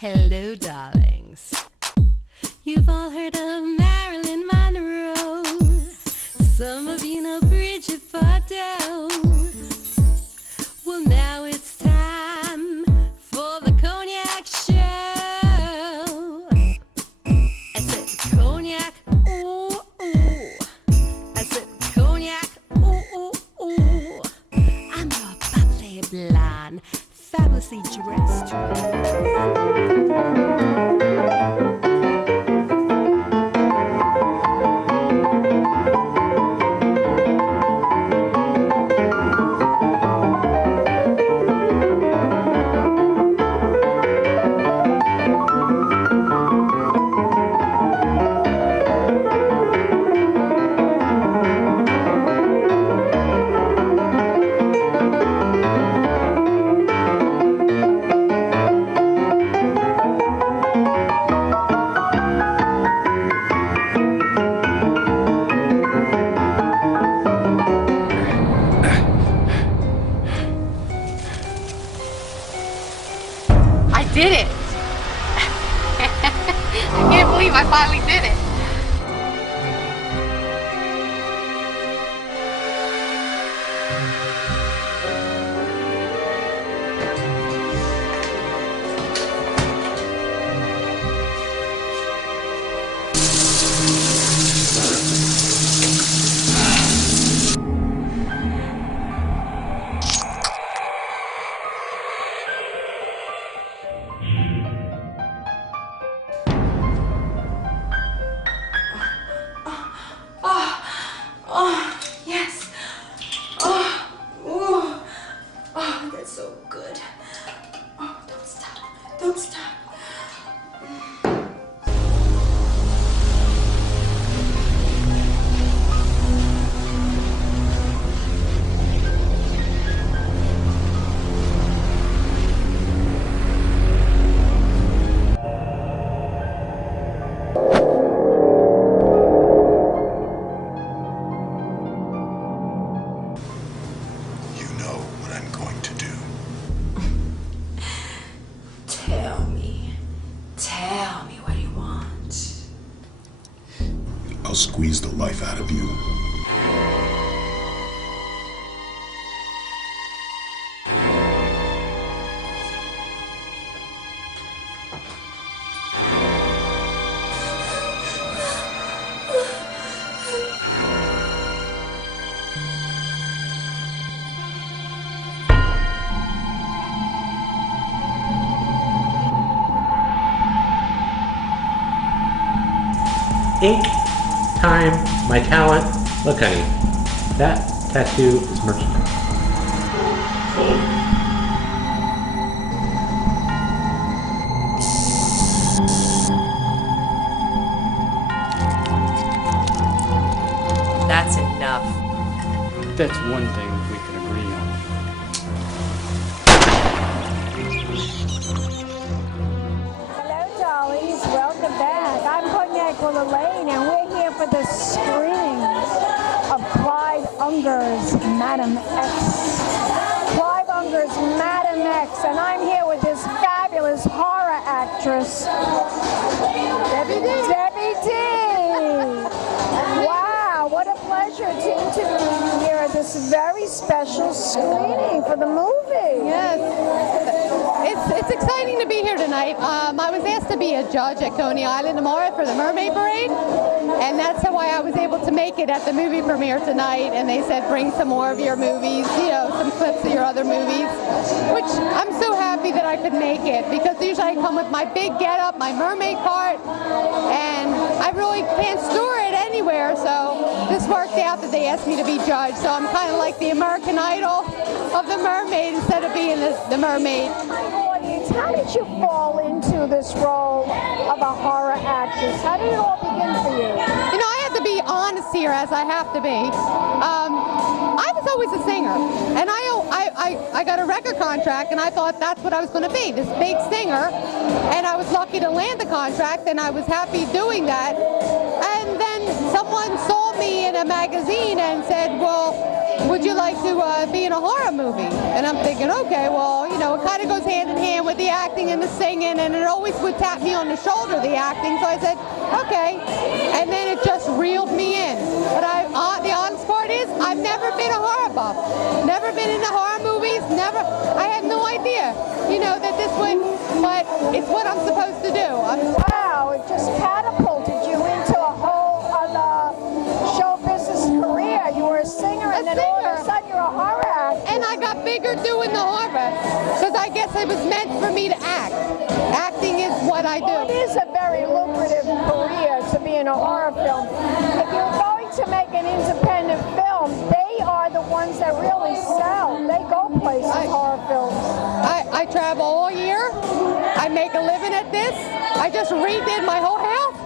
Hello, darlings. You've all heard of Marilyn Monroe. Some of you know Bridget Bardot. Well, now it's time for the Cognac show. I said Cognac, ooh, ooh. I said Cognac, ooh, ooh, ooh. I'm your bubbly blonde, fabulously dressed. Did it! I can't believe I finally did it. I'll squeeze the life out of you. Ink, time, my talent. Look, honey, that tattoo is merchandise. That's enough. That's one thing we can agree on. Hello, dollies. Welcome back. I'm Wellerlane, and we're here for the screening of Clive Unger's Madam X. Clive Unger's Madam X, and I'm here with this fabulous horror actress, Debbie D. Wow, what a pleasure to interview you here at this very special screening for the movie. Yes. It's exciting to be here tonight. I was asked to be a judge at Coney Island tomorrow for the Mermaid Parade, and that's why I was able to make it at the movie premiere tonight. And they said, bring some more of your movies, some clips of your other movies, which I'm so happy that I could make it, because usually I come with my big getup, my mermaid cart, and I really can't store it anywhere. So this worked out that they asked me to be judge. So I'm kind of like the American Idol of the mermaid instead of being the mermaid. How did you fall into this role of a horror actress? How did it all begin for you? I have to be honest here, as I have to be. I was always a singer, and I got a record contract, and I thought that's what I was going to be, this big singer, and I was lucky to land the contract, and I was happy doing that. And then someone saw me in a magazine and said, well, would you like to be in a horror movie? And I'm thinking, okay, well, you know, it kind of goes hand in hand with the acting and the singing, and it always would tap me on the shoulder, the acting. So I said, okay. And then it just reeled me in. But the honest part is, I've never been a horror buff. Never been into horror movies. Never. I had no idea, you know, that this would. But it's what I'm supposed to do. Wow, it just catapulted you into a whole other show business career. You were a singer, and then all of a sudden you're a horror actor. And I got bigger doing the horror, because I guess it was meant for me to act. Acting is what I do. Well, it is a very lucrative career to be in a horror film. If you're going to make an independent film, they are the ones that really sell. They go places, horror films. I travel all year. I make a living at this. I just redid my whole house.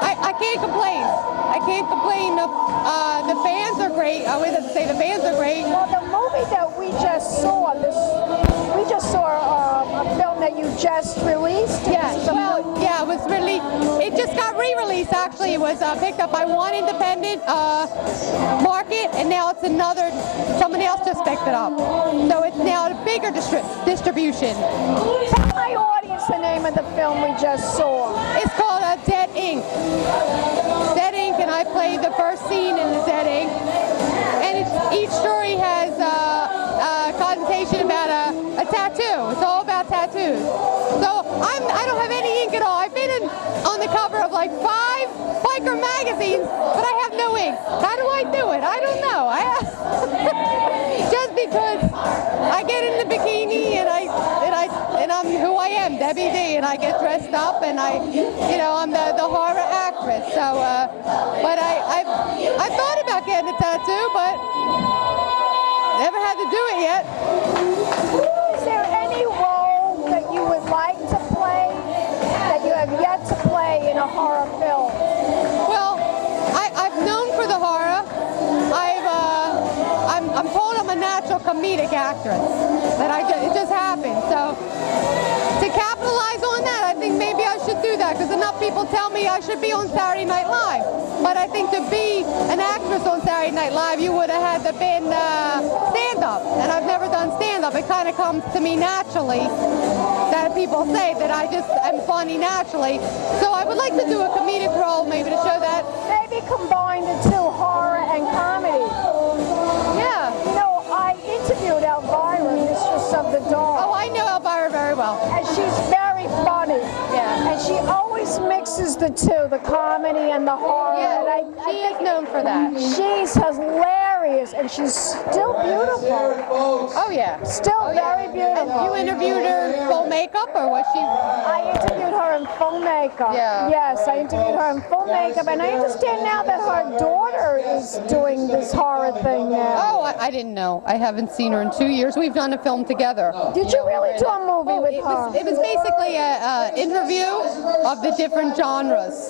I can't complain. I can't complain. The fans are great. I always have to say the fans are great. Well, the movie that we just saw, a film that you just released. Yeah, well, yeah, it was really, it just got re-released actually. It was picked up by one independent market, and now it's another, someone else just picked it up. So it's now a bigger distribution. Tell my audience the name of the film we just saw. It's called Dead Ink. Dead Ink, and I played the first scene in the Dead Ink. And each story has a connotation about a tattoo. It's all about tattoos. So I don't have any ink at all. I've been on the cover of like 5 biker magazines, but I have no ink. How do I do it? I don't know. Just because I get in the bikini and I'm who I am, Debbie D, and I get dressed up and I'm the horror actress. So, but I thought about getting a tattoo, but never had to do it yet. Is there any role that you would like to play that you have yet to play in a horror film? Well, I've known for the horror. I'm told I'm a natural comedic actress. It just happened. So to capitalize on that, I think maybe I should do that, because enough people tell me I should be on Saturday Night Live. But I think to be an actress on Saturday Night Live, you would have had to been stand-up, and I've never done stand-up. It kind of comes to me naturally. That people say that I just am funny naturally. So I would like to do a comedic role, maybe to show that. Maybe combine the two, horror and comedy. Yeah. You know, I interviewed Elvira, Mistress of the Dark. Oh, I know Elvira very well. And she's very funny. Yeah. And she always mixes the two, the comedy and the horror. Yeah, and she is known for that. She's hilarious, and she's still beautiful. Oh, yeah. Still very beautiful. You interviewed her full makeup, or was she? I interviewed her in full makeup. Yeah. Yes, I interviewed her in full makeup, and I understand now that her daughter is doing this horror thing now. Oh, I didn't know. I haven't seen her in 2 years. We've done a film together. Did you really do a movie with her? It was basically an interview of the different genres.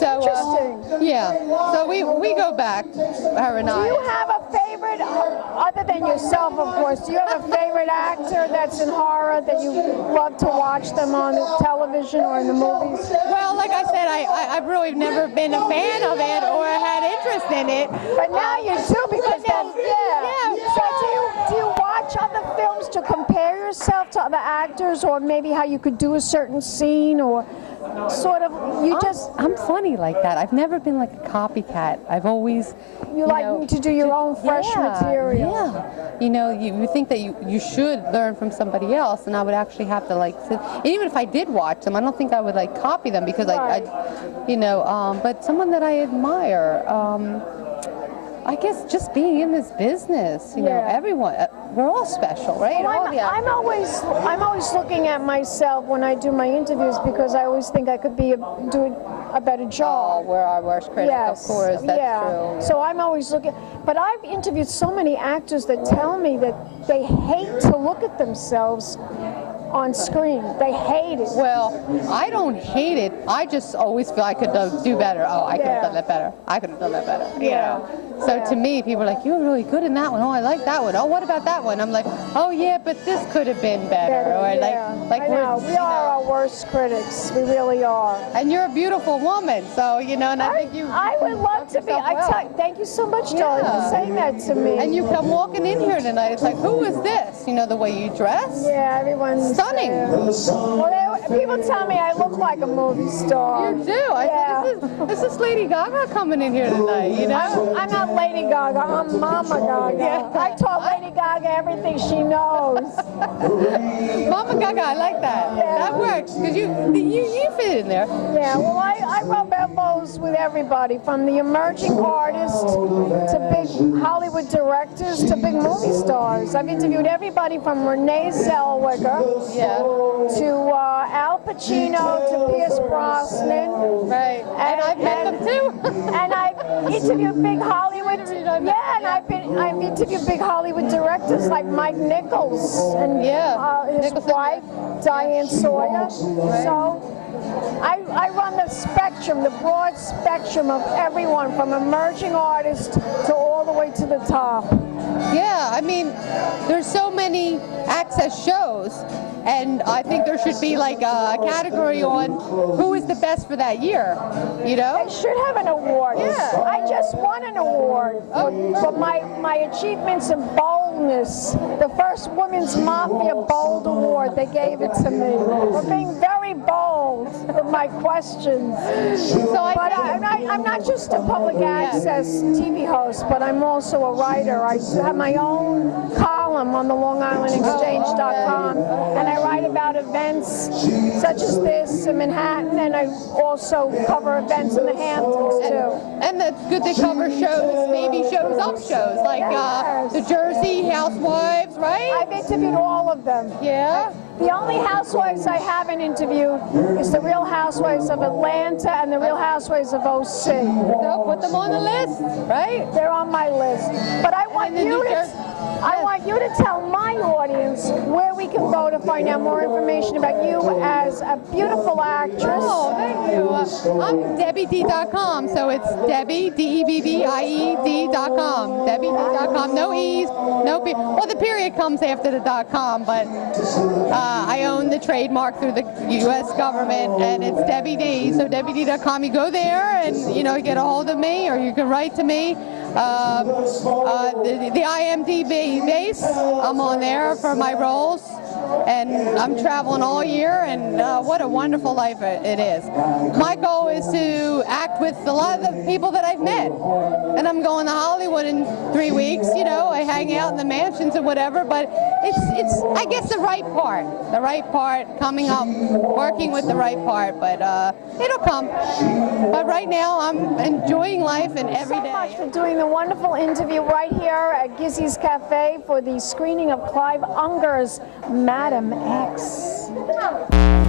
So, Interesting. Yeah. So we go back, her and I. Do you have a favorite, other than yourself, of course, do you have a favorite actor that's in horror that you love to watch them on television or in the movies? Well, like I said, I've really never been a fan of it or had interest in it. But now you do, because So do you watch other films to compare yourself to other actors, or maybe how you could do a certain scene, or sort of I'm funny like that. I've never been like a copycat. I've always you like to do your own fresh material. Yeah. You know, you think that you should learn from somebody else, and I would actually have to like sit. And even if I did watch them, I don't think I would like copy them, because but someone that I admire. I guess just being in this business, you know, everyone, we're all special, right? Well, I'm always looking at myself when I do my interviews, because I always think I could do a better job. Oh, we're our worst critic, of course, that's true. So I'm always looking, but I've interviewed so many actors that tell me that they hate to look at themselves on screen. They hate it. Well, I don't hate it. I just always feel I could do better. Oh, I could have done that better. I could have done that better. You know? So to me, people are like, you're really good in that one. Oh, I like that one. Oh, what about that one? I'm like, oh yeah, but this could have been better. Or I know. We are our worst critics. We really are. And you're a beautiful woman, so and I think you. I would love to be. Thank you so much, darling, for saying that to me. And you come walking in here tonight. It's like, who is this? You know, the way you dress. Yeah, everyone's stunning. Well, people tell me I look like a movie star. You do. I think this is Lady Gaga coming in here tonight. You know, I'm not Lady Gaga. I'm Mama Gaga. Yeah. I taught Lady Gaga everything she knows. Mama Gaga, I like that. Yeah. That works because you fit in there. Yeah, well, I rub elbows with everybody, from the emerging artists to big Hollywood directors to big movie stars. I've interviewed everybody from Renee Zellweger to Al Pacino to Pierce Brosnan. Right. And I've met them too. And I've interviewed big Hollywood. And I've interviewed big Hollywood directors like Mike Nichols and his wife Diane Sawyer. Right. So I run the spectrum, the broad spectrum of everyone from emerging artists to all the way to the top. Yeah, I mean, there's so many access shows, and I think there should be like a category on who is the best for that year, you know? They should have an award. Yeah. I just won an award for my achievements in boldness. The first Women's Mafia Bold Award, they gave it to me for being very bold with my questions. So I'm not just a public access TV host, but I'm also a writer. I have my own column on the LongIslandExchange.com, and I write about events such as this in Manhattan, and I also cover events in the Hamptons too. And that's good to cover shows, maybe shows up shows, like the Jersey Housewives, right? I've interviewed all of them. Yeah. The only housewives I haven't interviewed is the Real Housewives of Atlanta and the Real Housewives of OC. So put them on the list, right? They're on my list. But I want you to tell my audience where we can go to find out more information about you as a beautiful actress. Oh, thank you. I'm DebbieD.com, so it's Debbie, DebbieD.com. DebbieD.com. No E's, no P. Well, the period comes after the .com, but I own the trademark through the U.S. government, and it's Debbie D. So DebbieD.com, you go there and, you know, get a hold of me, or you can write to me. The IMDb base, I'm on there for my roles, and I'm traveling all year, and what a wonderful life it is. My goal is to act with a lot of the people that I've met, and I'm going to Hollywood in 3 weeks. You know, I hang out in the mansions and whatever, but it's I guess the right part coming up, working with the right part, but it'll come. But right now I'm enjoying life and every day. Thank you so much for doing the wonderful interview right here at Gizzi's Cafe for the screening of Clive Unger's Madam X.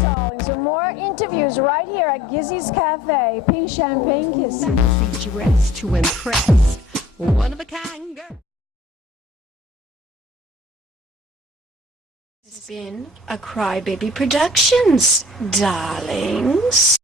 Darlings, for more interviews right here at Gizzi's Cafe. Pink champagne kisses. Fancy dress to impress. One of a kind girl. It's been a Crybaby Productions, darlings.